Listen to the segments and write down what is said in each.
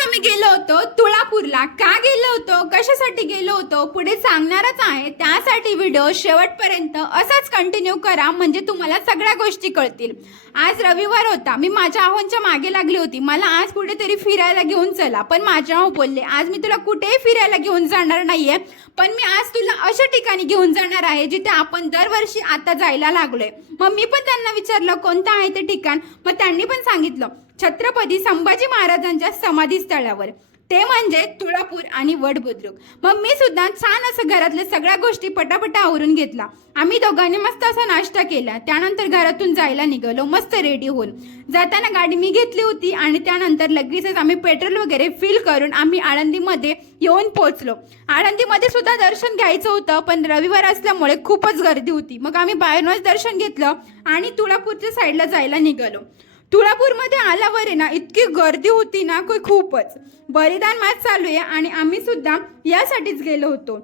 आम्ही गेलो होतो तुळापूरला. का गेलो होतो, कशासाठी गेलो होतो, पुढे सांगणारच आहे. त्यासाठी व्हिडिओ शेवटपर्यंत असाच कंटिन्यू करा, म्हणजे तुम्हाला सगळ्या गोष्टी कळतील. आज रविवार होता. मी माझ्या आहोंच्या मागे लागली होती, मला आज कुठेतरी फिरायला घेऊन चला. पण माझे आहो बोलले, आज मी तुला कुठेही फिरायला घेऊन जाणार नाहीये, पण मी आज तुला अशा ठिकाणी घेऊन जाणार आहे जिथे आपण दरवर्षी आता जायला लागलोय. मग मी पण त्यांना विचारलं कोणतं आहे ते ठिकाण. मग त्यांनी पण सांगितलं छत्रपती संभाजी महाराजांच्या समाधी स्थळावर, ते म्हणजे तुळापूर आणि वडबुद्रुक. मग मी सुद्धा छान असं घरातल्या सगळ्या गोष्टी पटापटा आवरून घेतला. आम्ही दोघांनी मस्त असा नाश्ता केला. त्यानंतर घरातून जायला निघालो मस्त रेडी होऊन. जाताना गाडी मी घेतली होती आणि त्यानंतर लगेचच आम्ही पेट्रोल वगैरे फिल करून आम्ही आळंदीमध्ये येऊन पोहोचलो. आळंदीमध्ये सुद्धा दर्शन घ्यायचं होतं, पण रविवार असल्यामुळे खूपच गर्दी होती. मग आम्ही बाहेरूनच दर्शन घेतलं आणि तुळापूरच्या साईडला जायला निघालो. तुळापूरमध्ये आल्यावर आहे ना इतकी गर्दी होती ना खूपच. बलिदान मास चालू आहे आणि आम्ही सुद्धा यासाठीच गेलो होतो.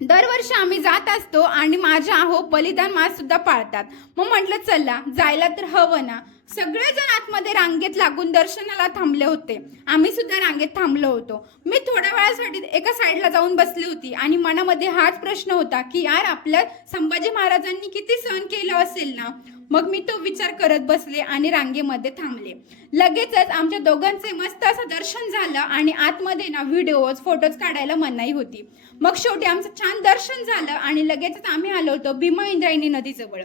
दरवर्षी आम्ही जात असतो आणि माझ्या आहो बलिदान मास सुद्धा पाळतात. मग म्हटलं चला जायला तर हवं ना. सगळेजण आतमध्ये रांगेत लागून दर्शनाला थांबले होते. आम्ही सुद्धा रांगेत थांबलो होतो. मी थोड्या वेळासाठी एका साईडला जाऊन बसली होती आणि मनामध्ये हाच प्रश्न होता की यार आपल्या संभाजी महाराजांनी किती सहन केलं असेल ना. मग मी तो विचार करत बसले आणि रांगेमध्ये थांबले. लगेचच आमच्या दोघांचे मस्त असं दर्शन झालं आणि आतमध्ये ना व्हिडिओज फोटोज काढायला मनाई होती. मग शेवटी आमचं छान दर्शन झालं आणि लगेचच आम्ही आलो होतो भीमा इंद्रायणी नदीजवळ.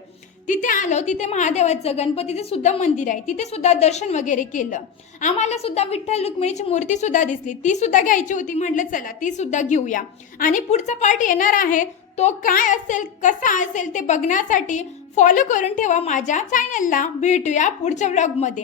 तिथे आलो, तिथे महादेवाचं गणपतीचं सुद्धा मंदिर आहे, तिथे सुद्धा दर्शन वगैरे केलं. आम्हाला सुद्धा विठ्ठल रुक्मिणीची मूर्ती सुद्धा दिसली, ती सुद्धा घ्यायची होती. म्हटलं चला ती सुद्धा घेऊया. आणि पुढचा पार्ट येणार आहे, तो काय असेल कसा असेल ते बघण्यासाठी फॉलो करून ठेवा माझ्या चॅनलला. भेटूया पुढच्या व्लॉगमध्ये.